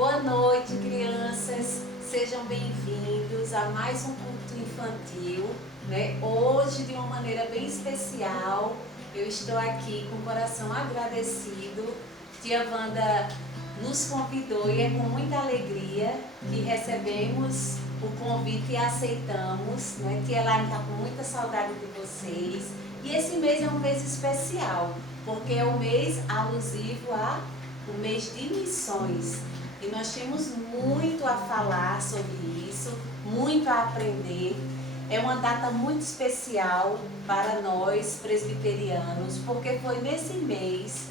Boa noite, crianças. Sejam bem-vindos a mais um culto infantil, né? Hoje, de uma maneira bem especial, eu estou aqui com o coração agradecido. Tia Wanda nos convidou e é com muita alegria que recebemos o convite e aceitamos, né? Tia Elaine está com muita saudade de vocês. E esse mês é um mês especial, porque é o mês alusivo ao mês de missões. E nós temos muito a falar sobre isso, muito a aprender. É uma data muito especial para nós presbiterianos, porque foi nesse mês,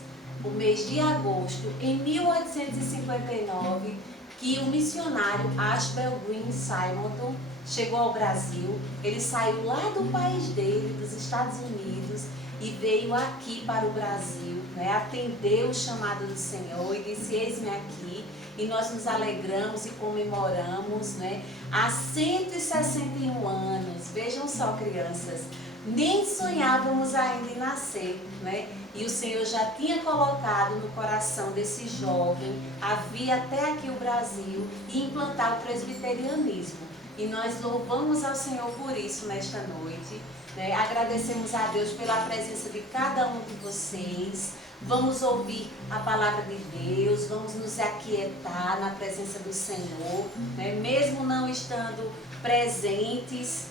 o mês de agosto, em 1859, que o missionário Ashbel Green Simonton chegou ao Brasil. Ele saiu lá do país dele, dos Estados Unidos, e veio aqui para o Brasil, né? Atendeu o chamado do Senhor e disse: eis-me aqui. E nós nos alegramos e comemoramos, né? Há 161 anos, vejam só, crianças, nem sonhávamos ainda em nascer, né? E o Senhor já tinha colocado no coração desse jovem a vir até aqui o Brasil e implantar o presbiterianismo. E nós louvamos ao Senhor por isso nesta noite, né? Agradecemos a Deus pela presença de cada um de vocês. Vamos ouvir a palavra de Deus, vamos nos aquietar na presença do Senhor, né? Mesmo não estando presentes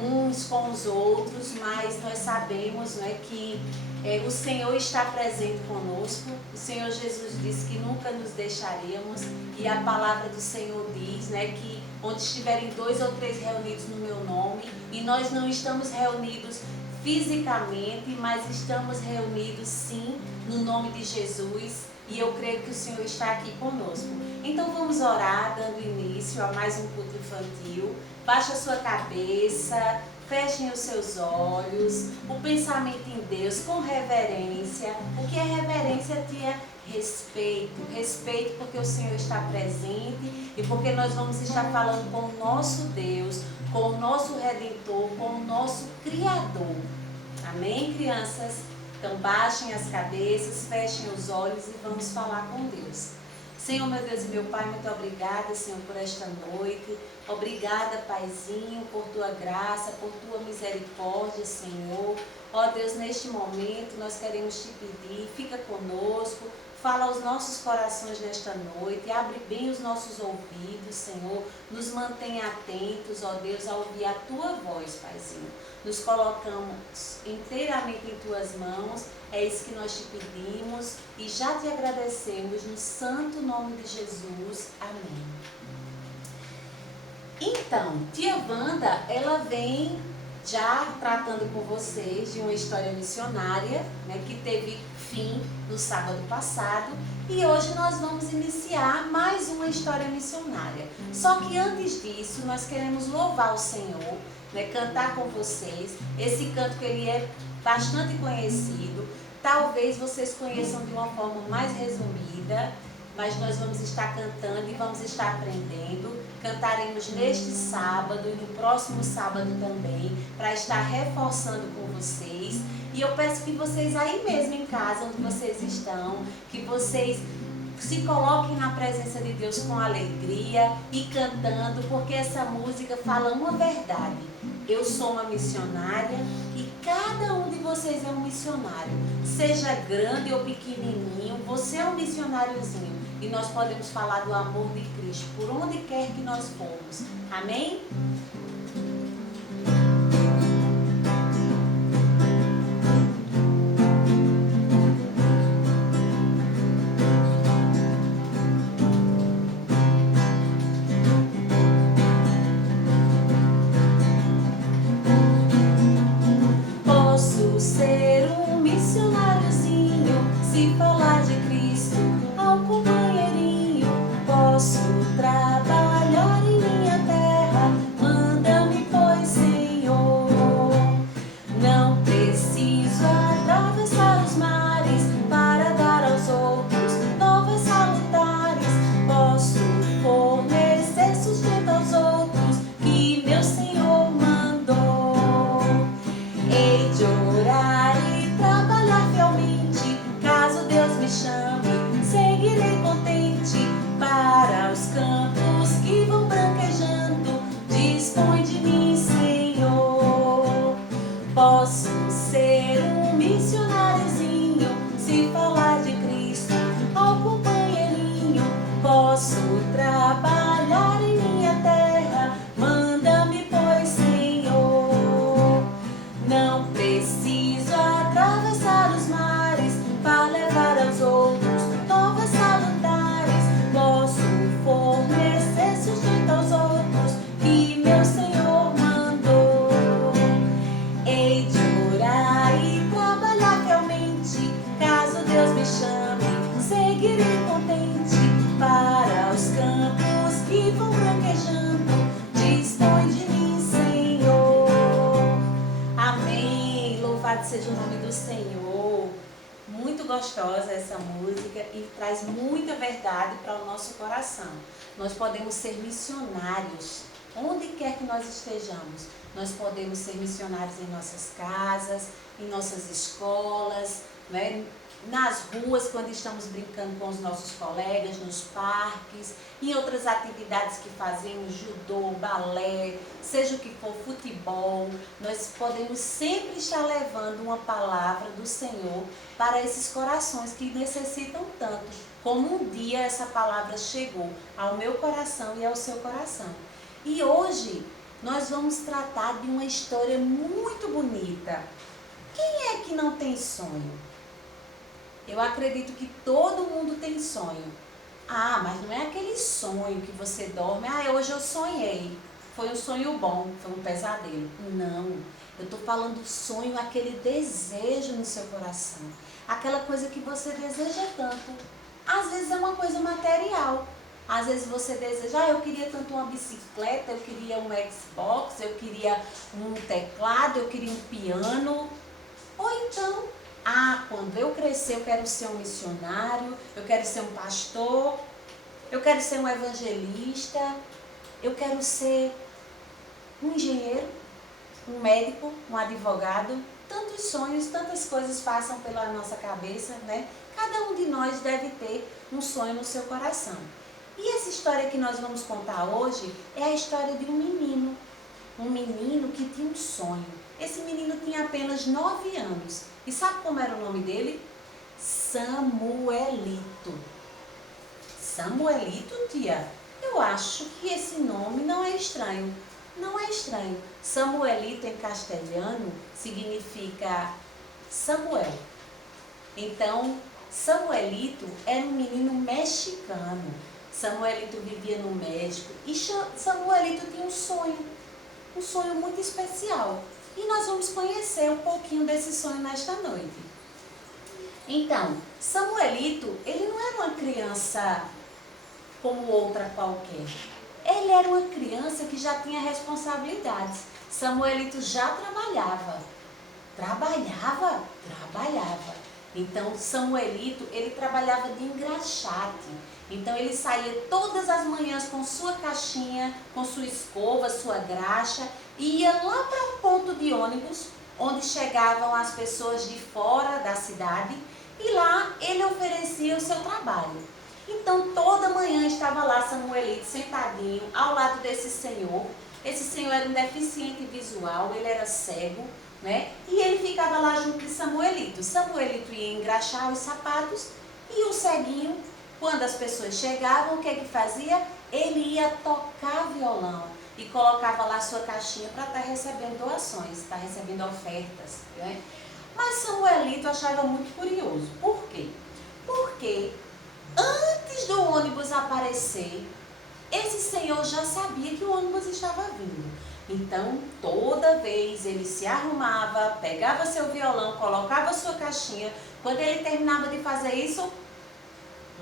uns com os outros, mas nós sabemos, né, que o Senhor está presente conosco. O Senhor Jesus disse que nunca nos deixaríamos, e a palavra do Senhor diz, né, que onde estiverem 2 ou 3 reunidos no meu nome, e nós não estamos reunidos fisicamente, mas estamos reunidos sim no nome de Jesus, e eu creio que o Senhor está aqui conosco. Então vamos orar, dando início a mais um culto infantil. Baixe a sua cabeça, fechem os seus olhos, o pensamento em Deus com reverência. O que é reverência, tia? Respeito, respeito, porque o Senhor está presente e porque nós vamos estar falando com o nosso Deus, com o nosso Redentor, com o nosso Criador. Amém, crianças? Então baixem as cabeças, fechem os olhos e vamos falar com Deus. Senhor, meu Deus e meu Pai, muito obrigada, Senhor, por esta noite. Obrigada, Paizinho, por Tua graça, por Tua misericórdia, Senhor. Ó Deus, neste momento nós queremos Te pedir, fica conosco, fala aos nossos corações nesta noite, abre bem os nossos ouvidos, Senhor. Nos mantenha atentos, ó Deus, a ouvir a Tua voz, Paizinho. Nos colocamos inteiramente em Tuas mãos, é isso que nós Te pedimos e já Te agradecemos no santo nome de Jesus. Amém. Então, tia Wanda, ela vem já tratando com vocês de uma história missionária, né, que teve fim no sábado passado, e hoje nós vamos iniciar mais uma história missionária. Só que antes disso, nós queremos louvar o Senhor, né, cantar com vocês esse canto que ele é bastante conhecido. Talvez vocês conheçam de uma forma mais resumida, mas nós vamos estar cantando e vamos estar aprendendo. Cantaremos neste sábado e no próximo sábado também, para estar reforçando com vocês. E eu peço que vocês aí mesmo em casa, onde vocês estão, que vocês se coloquem na presença de Deus com alegria e cantando, porque essa música fala uma verdade. Eu sou uma missionária e cada um de vocês é um missionário. Seja grande ou pequenininho, você é um missionáriozinho. E nós podemos falar do amor de Cristo por onde quer que nós formos. Amém? Posso ser um missionáriozinho, se falar de Cristo ao companheirinho. Posso trabalhar em minha terra, manda-me, pois, Senhor. Não preciso atravessar os mares para dar aos outros novas salutares. Posso fornecer sustento aos outros que meu Senhor mandou. Hei de orar e trabalhar fielmente, caso Deus me chame, seguirei contente para seja o nome do Senhor. Muito gostosa essa música e traz muita verdade para o nosso coração. Nós podemos ser missionários, onde quer que nós estejamos. Nós podemos ser missionários em nossas casas, em nossas escolas, né? Nas ruas, quando estamos brincando com os nossos colegas, nos parques, em outras atividades que fazemos, judô, balé, seja o que for, futebol, nós podemos sempre estar levando uma palavra do Senhor para esses corações que necessitam tanto, como um dia essa palavra chegou ao meu coração e ao seu coração. E hoje nós vamos tratar de uma história muito bonita. Quem é que não tem sonho? Eu acredito que todo mundo tem sonho. Ah, mas não é aquele sonho que você dorme. Ah, hoje eu sonhei. Foi um sonho bom, foi um pesadelo. Não, eu estou falando sonho, aquele desejo no seu coração. Aquela coisa que você deseja tanto. Às vezes é uma coisa material. Às vezes você deseja, eu queria tanto uma bicicleta, eu queria um Xbox, eu queria um teclado, eu queria um piano. Ou então, quando eu crescer eu quero ser um missionário, eu quero ser um pastor, eu quero ser um evangelista, eu quero ser um engenheiro, um médico, um advogado. Tantos sonhos, tantas coisas passam pela nossa cabeça, né? Cada um de nós deve ter um sonho no seu coração. E essa história que nós vamos contar hoje é a história de um menino que tinha um sonho. Esse menino tinha apenas 9 anos. E sabe como era o nome dele? Samuelito. Samuelito, tia? Eu acho que esse nome não é estranho. Não é estranho. Samuelito em castelhano significa Samuel. Então, Samuelito era um menino mexicano. Samuelito vivia no México e Samuelito tinha um sonho muito especial. E nós vamos conhecer um pouquinho desse sonho nesta noite. Então, Samuelito, ele não era uma criança como outra qualquer. Ele era uma criança que já tinha responsabilidades. Samuelito já trabalhava. Trabalhava. Então, Samuelito, ele trabalhava de engraxate. Então, ele saía todas as manhãs com sua caixinha, com sua escova, sua graxa, e ia lá para um ponto de ônibus, onde chegavam as pessoas de fora da cidade, e lá ele oferecia o seu trabalho. Então, toda manhã estava lá Samuelito sentadinho ao lado desse senhor. Esse senhor era um deficiente visual, ele era cego, né? E ele ficava lá junto de Samuelito. Samuelito ia engraxar os sapatos e o ceguinho, quando as pessoas chegavam, o que é que fazia? Ele ia tocar violão e colocava lá sua caixinha para estar recebendo doações, estar recebendo ofertas, né? Mas Samuelito achava muito curioso. Por quê? Porque antes do ônibus aparecer, esse senhor já sabia que o ônibus estava vindo. Então, toda vez ele se arrumava, pegava seu violão, colocava sua caixinha. Quando ele terminava de fazer isso,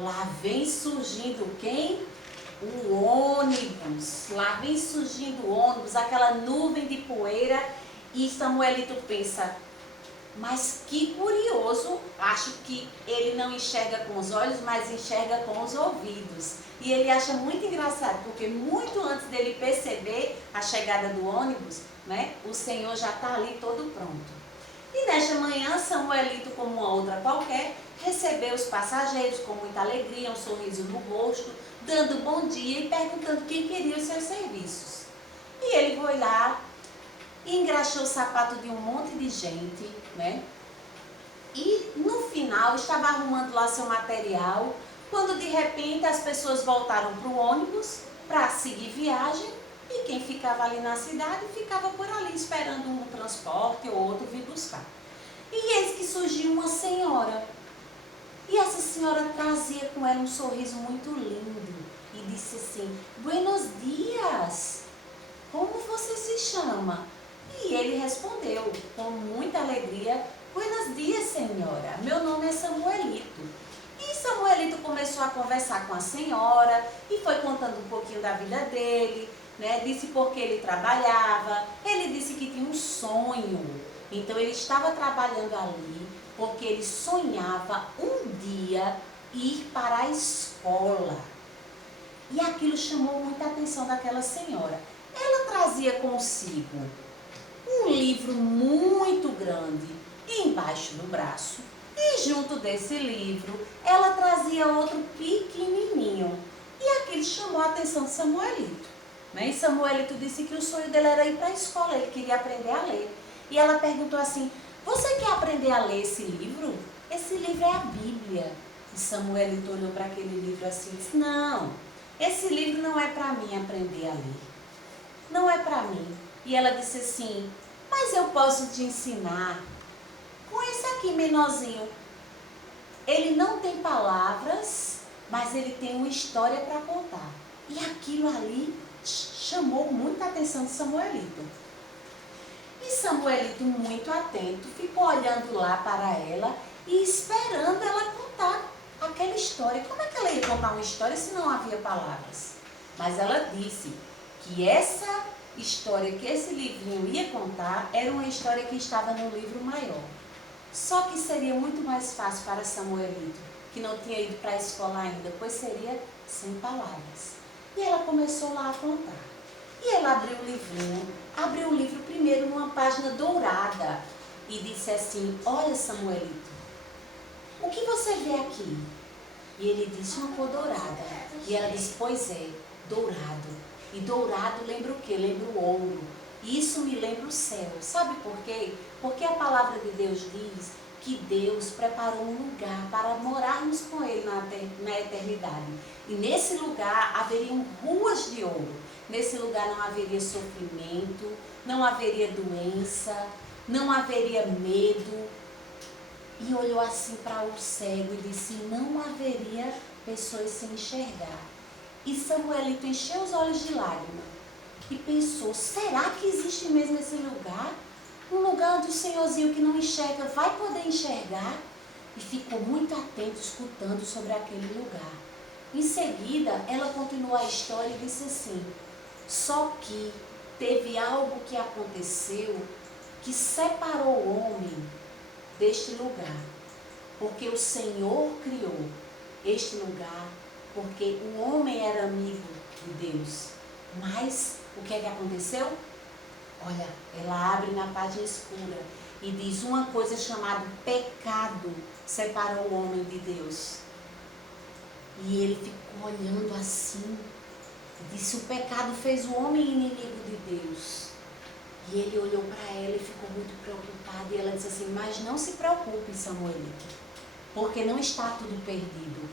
lá vem surgindo quem? O ônibus. Lá vem surgindo o ônibus, aquela nuvem de poeira. E Samuelito pensa, mas que curioso, acho que ele não enxerga com os olhos, mas enxerga com os ouvidos. E ele acha muito engraçado, porque muito antes dele perceber a chegada do ônibus, né, o Senhor já está ali todo pronto. E nesta manhã, Samuelito, como uma outra qualquer, recebeu os passageiros com muita alegria, um sorriso no rosto, dando bom dia e perguntando quem queria os seus serviços. E ele foi lá, engraxou o sapato de um monte de gente, né? E no final estava arrumando lá seu material, quando de repente as pessoas voltaram para o ônibus para seguir viagem e quem ficava ali na cidade ficava por ali esperando um transporte ou outro vir buscar. E eis que surgiu uma senhora. E essa senhora trazia com ela um sorriso muito lindo e disse assim, Buenos dias, como você se chama? E ele respondeu com muita alegria, Buenos dias, senhora, meu nome é Samuelito. E Samuelito começou a conversar com a senhora e foi contando um pouquinho da vida dele, né? Disse porque ele trabalhava, ele disse que tinha um sonho. Então ele estava trabalhando ali porque ele sonhava um dia ir para a escola. E aquilo chamou muita atenção daquela senhora. Ela trazia consigo um livro muito grande embaixo do braço. E junto desse livro, ela trazia outro pequenininho. E aquilo chamou a atenção de Samuelito. E Samuelito disse que o sonho dele era ir para a escola, ele queria aprender a ler. E ela perguntou assim: você quer aprender a ler esse livro? Esse livro é a Bíblia. E Samuelito olhou para aquele livro assim e disse: não, esse livro não é para mim aprender a ler. Não é para mim. E ela disse assim: mas eu posso te ensinar. Com esse aqui menorzinho, ele não tem palavras, mas ele tem uma história para contar. E aquilo ali chamou muita atenção de Samuelito. E Samuelito, muito atento, ficou olhando lá para ela e esperando ela contar aquela história. Como é que ela ia contar uma história se não havia palavras? Mas ela disse que essa história que esse livrinho ia contar era uma história que estava no livro maior. Só que seria muito mais fácil para Samuelito, que não tinha ido para a escola ainda, pois seria sem palavras. E ela começou lá a contar. E ela abriu o livro primeiro numa página dourada e disse assim: olha, Samuelito, o que você vê aqui? E ele disse: uma cor dourada. E ela disse: pois é, dourado. E dourado lembra o quê? Lembra o ouro. Isso me lembra o céu. Sabe por quê? Porque a palavra de Deus diz que Deus preparou um lugar para morarmos com Ele na eternidade. E nesse lugar haveriam ruas de ouro. Nesse lugar não haveria sofrimento, não haveria doença, não haveria medo. E olhou assim para o cego e disse: não haveria pessoas sem enxergar. E Samuelito encheu os olhos de lágrimas e pensou: será que existe mesmo esse lugar? Um lugar onde o senhorzinho que não enxerga vai poder enxergar? E ficou muito atento, escutando sobre aquele lugar. Em seguida, ela continuou a história e disse assim: só que teve algo que aconteceu que separou o homem deste lugar. Porque o Senhor criou este lugar, porque o homem era amigo de Deus. Mas o que é que aconteceu? Olha, ela abre na página escura e diz: uma coisa chamada pecado separou o homem de Deus. E ele ficou olhando assim e disse: o pecado fez o homem inimigo de Deus. E ele olhou para ela e ficou muito preocupado. E ela disse assim: mas não se preocupe, Samuelito, porque não está tudo perdido.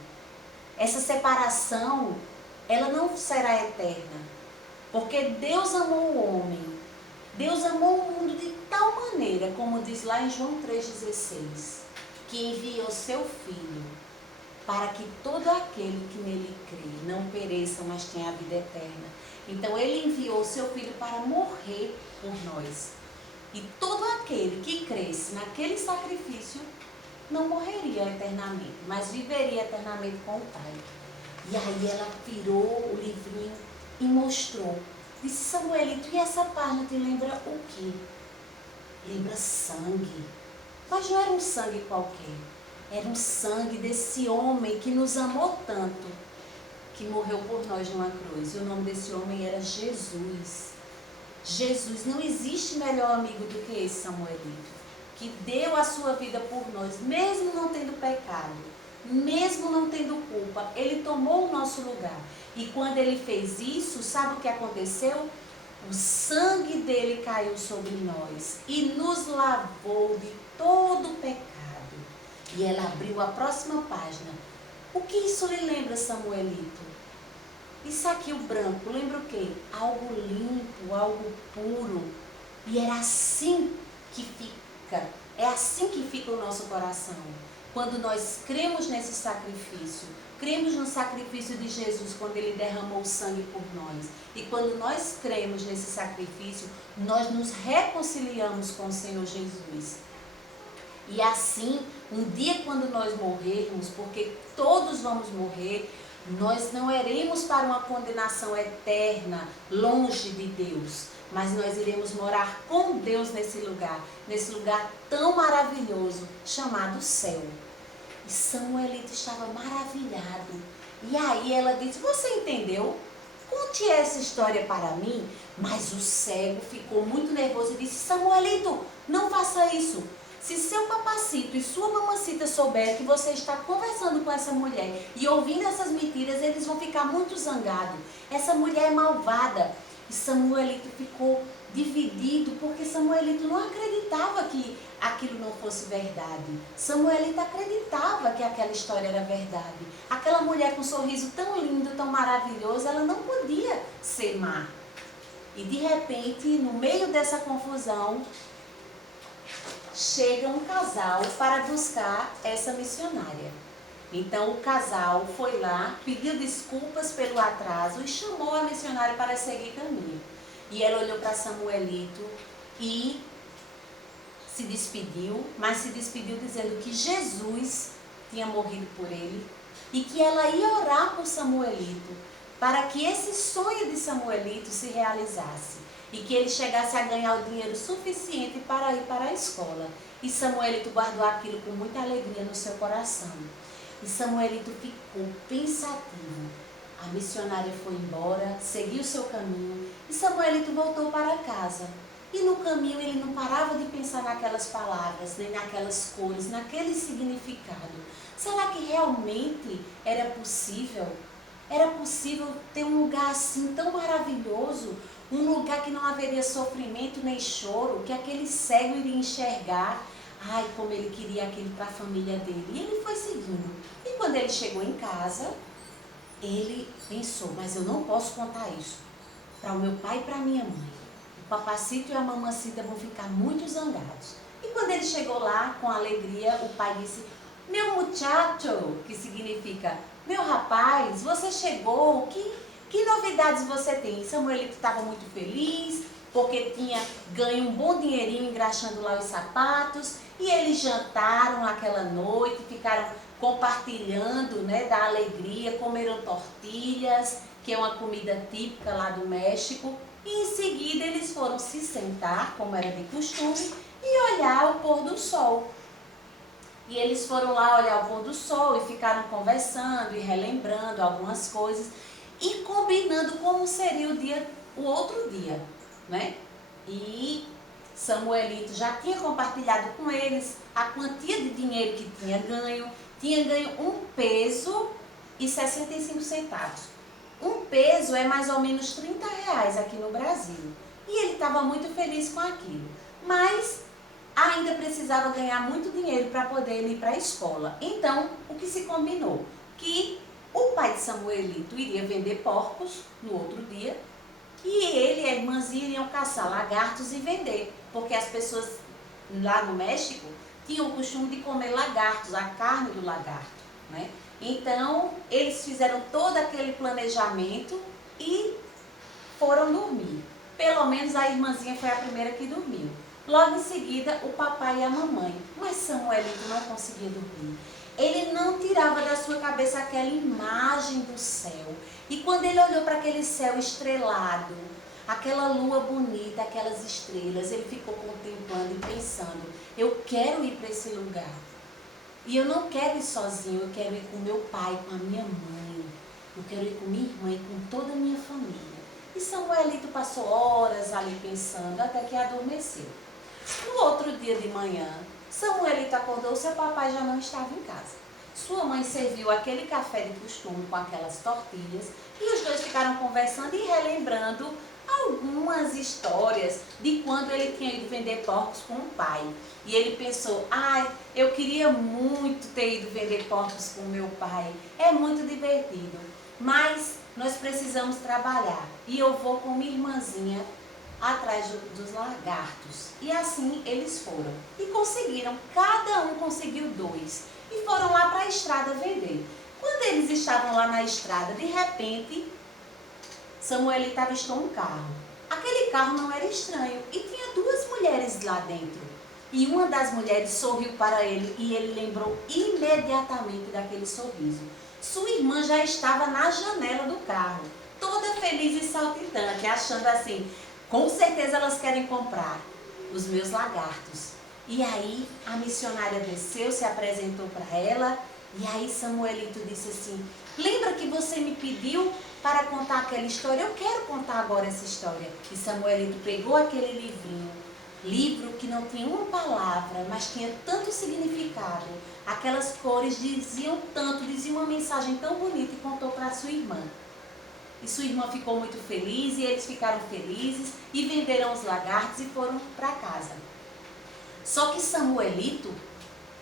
Essa separação, ela não será eterna. Porque Deus amou o homem. Deus amou o mundo de tal maneira, como diz lá em João 3,16, que enviou seu Filho, para que todo aquele que nele crê não pereça, mas tenha a vida eterna. Então ele enviou seu Filho para morrer por nós. E todo aquele que cresce naquele sacrifício não morreria eternamente, mas viveria eternamente com o Pai. E aí ela tirou o livrinho e mostrou. Disse: Samuelito, e essa página te lembra o quê? Lembra sangue. Mas não era um sangue qualquer. Era um sangue desse homem que nos amou tanto, que morreu por nós numa cruz. E o nome desse homem era Jesus. Jesus, não existe melhor amigo do que esse Samuelito, que deu a sua vida por nós, mesmo não tendo pecado, mesmo não tendo culpa. Ele tomou o nosso lugar. E quando ele fez isso, sabe o que aconteceu? O sangue dele caiu sobre nós e nos lavou de todo o pecado. E ela abriu a próxima página. O que isso lhe lembra, Samuelito? Isso aqui, o branco, lembra o quê? Algo limpo, algo puro. E era assim que fica, é assim que fica o nosso coração. Quando nós cremos nesse sacrifício, cremos no sacrifício de Jesus, quando ele derramou sangue por nós. E quando nós cremos nesse sacrifício, nós nos reconciliamos com o Senhor Jesus. E assim, um dia quando nós morrermos, porque todos vamos morrer, nós não iremos para uma condenação eterna, longe de Deus. mas nós iremos morar com Deus nesse lugar tão maravilhoso chamado céu. E Samuelito estava maravilhado. E aí ela disse, você entendeu? Conte essa história para mim. Mas o cego ficou muito nervoso e disse, Samuelito, não faça isso. Se seu papacito e sua mamacita souberem que você está conversando com essa mulher e ouvindo essas mentiras, eles vão ficar muito zangados. Essa mulher é malvada. E Samuelito ficou dividido, porque Samuelito não acreditava que aquilo não fosse verdade. Samuelito acreditava que aquela história era verdade. Aquela mulher com um sorriso tão lindo, tão maravilhoso, ela não podia ser má. E de repente, no meio dessa confusão, chega um casal para buscar essa missionária. Então o casal foi lá, pediu desculpas pelo atraso e chamou a missionária para seguir caminho. E ela olhou para Samuelito e se despediu, mas se despediu dizendo que Jesus tinha morrido por ele e que ela ia orar por Samuelito para que esse sonho de Samuelito se realizasse e que ele chegasse a ganhar o dinheiro suficiente para ir para a escola. E Samuelito guardou aquilo com muita alegria no seu coração. E Samuelito ficou pensativo. A missionária foi embora, seguiu seu caminho e Samuelito voltou para casa. E no caminho ele não parava de pensar naquelas palavras, nem naquelas cores, naquele significado. Será que realmente era possível? Era possível ter um lugar assim tão maravilhoso, um lugar que não haveria sofrimento nem choro, que aquele cego iria enxergar. Ai, como ele queria aquilo para a família dele. E ele foi seguindo. E quando ele chegou em casa, ele pensou, mas eu não posso contar isso para o meu pai e para a minha mãe. O papacito e a mamacita vão ficar muito zangados. E quando ele chegou lá, com alegria, o pai disse, meu muchacho, que significa, meu rapaz, você chegou, que novidades você tem? Samuelito estava muito feliz, porque tinha ganho um bom dinheirinho engraxando lá os sapatos, e eles jantaram aquela noite, ficaram compartilhando, né, da alegria, comeram tortilhas, que é uma comida típica lá do México, e em seguida eles foram se sentar, como era de costume, e olhar o pôr do sol. E eles foram lá olhar o pôr do sol e ficaram conversando e relembrando algumas coisas e combinando como seria o outro dia, né? E Samuelito já tinha compartilhado com eles a quantia de dinheiro que tinha ganho 1 peso e 65 centavos. 1 peso é mais ou menos 30 reais aqui no Brasil. E ele estava muito feliz com aquilo. Mas ainda precisava ganhar muito dinheiro para poder ir para a escola. Então, o que se combinou? Que o pai de Samuelito iria vender porcos no outro dia e ele e a irmãzinha iriam caçar lagartos e vender, porque as pessoas lá no México tinham o costume de comer lagartos, a carne do lagarto, né? Então, eles fizeram todo aquele planejamento e foram dormir. Pelo menos a irmãzinha foi a primeira que dormiu. Logo em seguida, o papai e a mamãe. Mas Samuelito não conseguia dormir. Ele não tirava da sua cabeça aquela imagem do céu. E quando ele olhou para aquele céu estrelado, aquela lua bonita, aquelas estrelas, ele ficou contemplando e pensando, eu quero ir para esse lugar. E eu não quero ir sozinho, eu quero ir com meu pai, com a minha mãe. Eu quero ir com minha irmã e com toda a minha família. E Samuelito passou horas ali pensando, até que adormeceu. No outro dia de manhã, Samuelito acordou, seu papai já não estava em casa. Sua mãe serviu aquele café de costume com aquelas tortilhas e os dois ficaram conversando e relembrando algumas histórias de quando ele tinha ido vender porcos com o pai. E ele pensou, ai, eu queria muito ter ido vender porcos com meu pai, é muito divertido, mas nós precisamos trabalhar e eu vou com minha irmãzinha atrás dos lagartos. E assim eles foram e conseguiram, cada um conseguiu 2 e foram lá para a estrada vender. Quando eles estavam lá na estrada, de repente, Samuelito avistou um carro. Aquele carro não era estranho e tinha 2 mulheres lá dentro. E uma das mulheres sorriu para ele e ele lembrou imediatamente daquele sorriso. Sua irmã já estava na janela do carro, toda feliz e saltitante, achando assim, Com certeza elas querem comprar os meus lagartos. E aí a missionária desceu, se apresentou para ela, e aí Samuelito disse assim: lembra que você me pediu para contar aquela história? Eu quero contar agora essa história. E Samuelito pegou aquele livro que não tinha uma palavra, mas tinha tanto significado. Aquelas cores diziam tanto, diziam uma mensagem tão bonita, e contou para sua irmã. E sua irmã ficou muito feliz, e eles ficaram felizes, e venderam os lagartos e foram para casa. Só que Samuelito,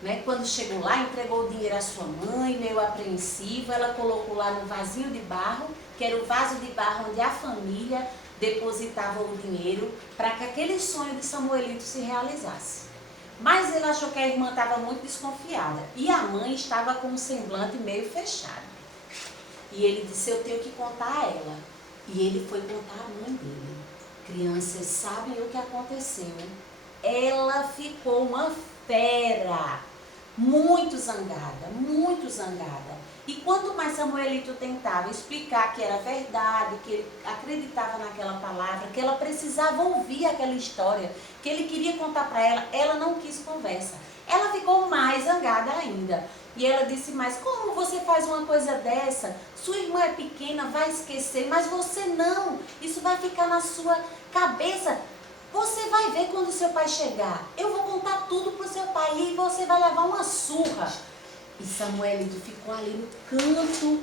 né, quando chegou lá, entregou o dinheiro à sua mãe, meio apreensiva. Ela colocou lá no vasinho de barro, que era o vaso de barro onde a família depositava o dinheiro, para que aquele sonho de Samuelito se realizasse. Mas ele achou que a irmã estava muito desconfiada, e a mãe estava com um semblante meio fechado. E ele disse: eu tenho que contar a ela. E ele foi contar à mãe dele. Crianças, sabem o que aconteceu? Ela ficou uma fera, muito zangada, muito zangada. E quanto mais Samuelito tentava explicar que era verdade, que ele acreditava naquela palavra, que ela precisava ouvir aquela história, que ele queria contar para ela, ela não quis conversa. Ela ficou mais zangada ainda. E ela disse: mas como você faz uma coisa dessa? Sua irmã é pequena, vai esquecer, mas você não. Isso vai ficar na sua cabeça. Você vai ver quando seu pai chegar. Eu vou contar tudo para o seu pai e você vai levar uma surra. E Samuelito ficou ali no canto,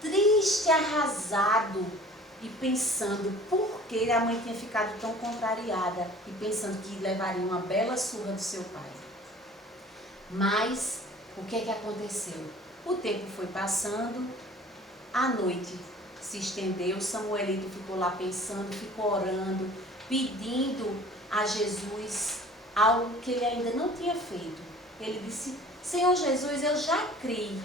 triste, arrasado, e pensando por que a mãe tinha ficado tão contrariada, e pensando que levaria uma bela surra do seu pai. Mas o que é que aconteceu? O tempo foi passando, a noite se estendeu, Samuelito ficou lá pensando, ficou orando, pedindo a Jesus algo que ele ainda não tinha feito. Ele disse: Senhor Jesus, eu já criei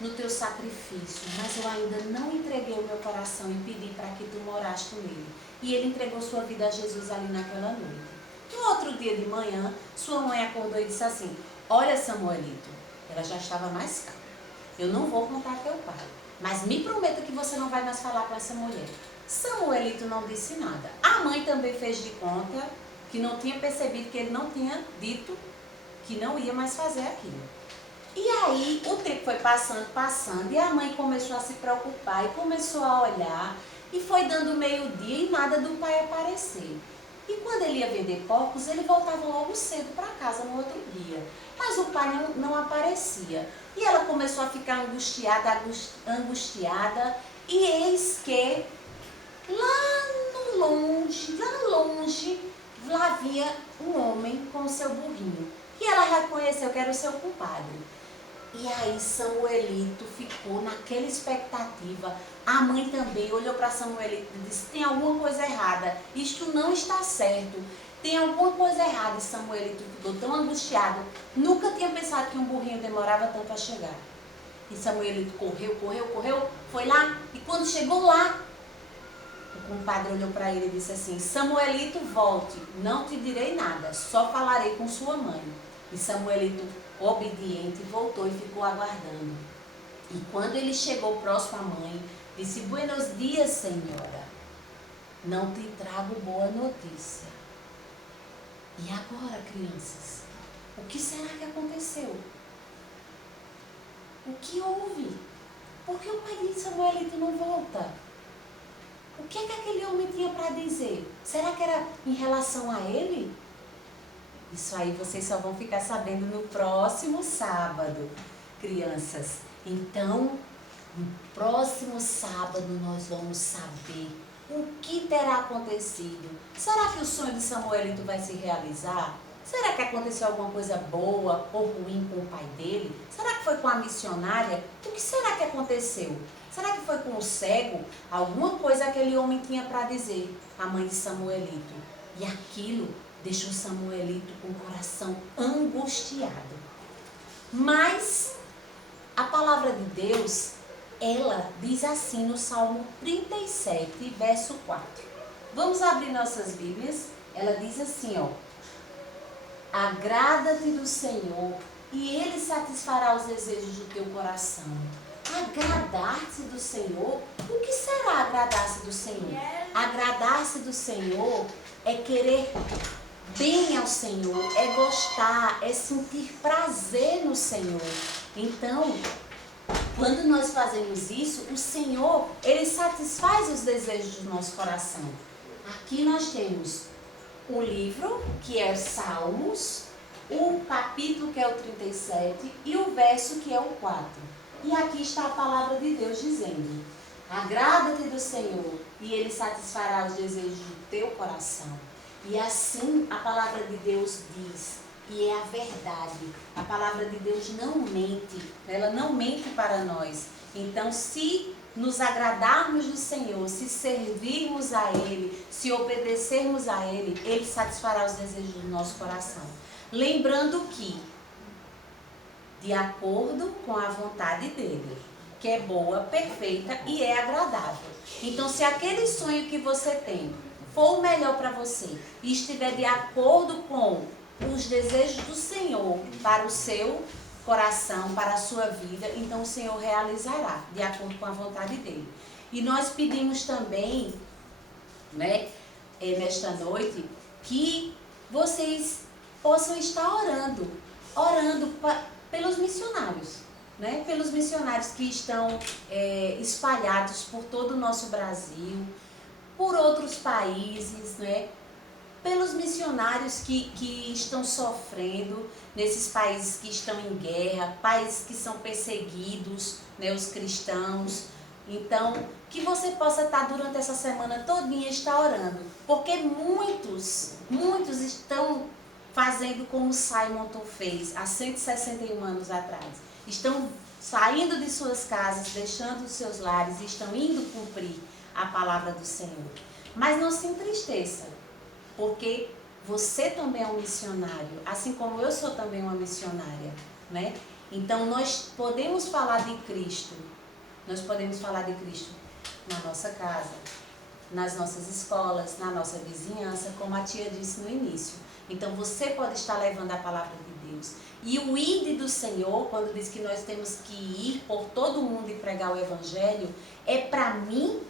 no teu sacrifício, mas eu ainda não entreguei o meu coração e pedi para que tu moraste nele. E ele entregou sua vida a Jesus ali naquela noite. No outro dia de manhã, sua mãe acordou e disse assim: olha, Samuelito, ela já estava mais calma, eu não vou contar a teu pai, mas me prometa que você não vai mais falar com essa mulher. Samuelito não disse nada. A mãe também fez de conta que não tinha percebido, que ele não tinha dito que não ia mais fazer aquilo. E aí o tempo foi passando, e a mãe começou a se preocupar e começou a olhar, e foi dando meio-dia e nada do pai aparecer. E quando ele ia vender porcos, ele voltava logo cedo para casa no outro dia. Mas o pai não aparecia. E ela começou a ficar angustiada, e eis que lá longe, lá vinha um homem com o seu burrinho. E ela reconheceu que era o seu compadre. E aí Samuelito ficou naquela expectativa. A mãe também olhou para Samuelito e disse: tem alguma coisa errada, isto não está certo, tem alguma coisa errada. E Samuelito ficou tão angustiado, nunca tinha pensado que um burrinho demorava tanto a chegar. E Samuelito correu, foi lá, e quando chegou lá, o compadre olhou para ele e disse assim: Samuelito, volte, não te direi nada, só falarei com sua mãe. E Samuelito, obediente, voltou e ficou aguardando. E quando ele chegou próximo à mãe, disse: buenos dias, senhora, não te trago boa notícia. E agora, crianças, o que será que aconteceu? O que houve? Por que o pai de Samuelito não volta? O que é que aquele homem tinha para dizer? Será que era em relação a ele? Isso aí vocês só vão ficar sabendo no próximo sábado, crianças. Então, no próximo sábado nós vamos saber o que terá acontecido. Será que o sonho de Samuelito vai se realizar? Será que aconteceu alguma coisa boa ou ruim com o pai dele? Será que foi com a missionária? O que será que aconteceu? Será que foi com o cego? Alguma coisa aquele homem tinha para dizer, a mãe de Samuelito. E aquilo deixou Samuelito com o coração angustiado. Mas a palavra de Deus, ela diz assim no Salmo 37, verso 4. Vamos abrir nossas Bíblias. Ela diz assim, ó: agrada-te do Senhor e Ele satisfará os desejos do teu coração. agradar-se do Senhor. O que será agradar-se do Senhor? Agradar-se do Senhor é querer bem ao Senhor, é gostar, é sentir prazer no Senhor. Então, quando nós fazemos isso, o Senhor, Ele satisfaz os desejos do nosso coração. Aqui nós temos o livro, que é Salmos, o capítulo, que é o 37, e o verso, que é o 4. E aqui está a palavra de Deus dizendo: agrada-te do Senhor, e Ele satisfará os desejos do teu coração. E assim a palavra de Deus diz, e é a verdade. A palavra de Deus não mente, ela não mente para nós. Então, se nos agradarmos do Senhor, se servirmos a Ele, se obedecermos a Ele, Ele satisfará os desejos do nosso coração. Lembrando que, de acordo com a vontade dEle, que é boa, perfeita e é agradável. Então, se aquele sonho que você tem for o melhor para você e estiver de acordo com os desejos do Senhor para o seu coração, para a sua vida, então o Senhor realizará, de acordo com a vontade dEle. E nós pedimos também, nesta noite, que vocês possam estar orando pelos missionários, pelos missionários que estão espalhados por todo o nosso Brasil, por outros países, pelos missionários que estão sofrendo nesses países que estão em guerra, países que são perseguidos, os cristãos. Então, que você possa estar durante essa semana todinha estar orando, porque muitos estão fazendo como Simonton fez há 161 anos atrás. Estão saindo de suas casas, deixando os seus lares e estão indo cumprir a palavra do Senhor. Mas não se entristeça, porque você também é um missionário, assim como eu sou também uma missionária, Então nós podemos falar de Cristo, na nossa casa, nas nossas escolas, na nossa vizinhança, como a tia disse no início. Então você pode estar levando a palavra de Deus. E o ide do Senhor, quando diz que nós temos que ir por todo mundo e pregar o Evangelho, é para mim,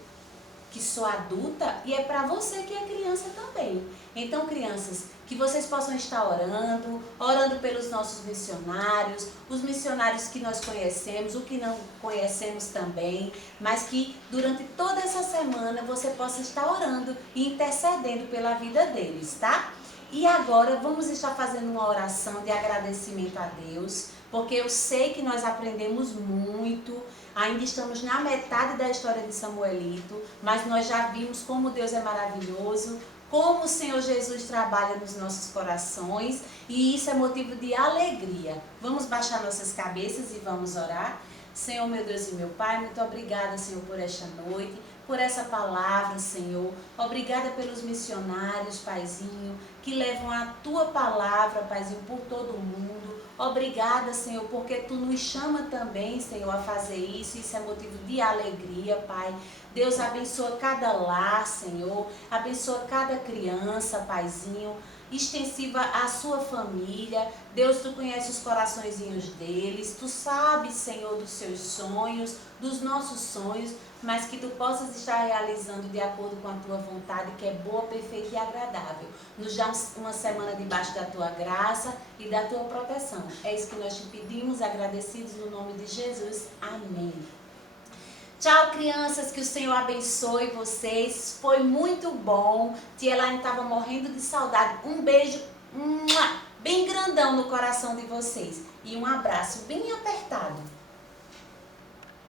que sou adulta, e é para você que é criança também. Então, crianças, que vocês possam estar orando pelos nossos missionários, os missionários que nós conhecemos, o que não conhecemos também, mas que durante toda essa semana você possa estar orando e intercedendo pela vida deles, tá? E agora vamos estar fazendo uma oração de agradecimento a Deus, porque eu sei que nós aprendemos muito. Ainda estamos na metade da história de Samuelito, mas nós já vimos como Deus é maravilhoso, como o Senhor Jesus trabalha nos nossos corações, e isso é motivo de alegria. Vamos baixar nossas cabeças e vamos orar? Senhor, meu Deus e meu Pai, muito obrigada, Senhor, por esta noite, por essa palavra, Senhor. Obrigada pelos missionários, Paizinho, que levam a Tua palavra, Paizinho, por todo o mundo. Obrigada, Senhor, porque Tu nos chama também, Senhor, a fazer isso. Isso é motivo de alegria, Pai. Deus abençoa cada lar, Senhor. Abençoa cada criança, Paizinho. Extensiva a sua família. Deus, Tu conhece os coraçõezinhos deles. Tu sabes, Senhor, dos seus sonhos, dos nossos sonhos, mas que Tu possas estar realizando de acordo com a Tua vontade, que é boa, perfeita e agradável. Nos dá uma semana debaixo da Tua graça e da Tua proteção. É isso que nós te pedimos, agradecidos no nome de Jesus. Amém. Tchau, crianças, que o Senhor abençoe vocês. Foi muito bom. Tia Elaine estava morrendo de saudade. Um beijo bem grandão no coração de vocês. E um abraço bem apertado.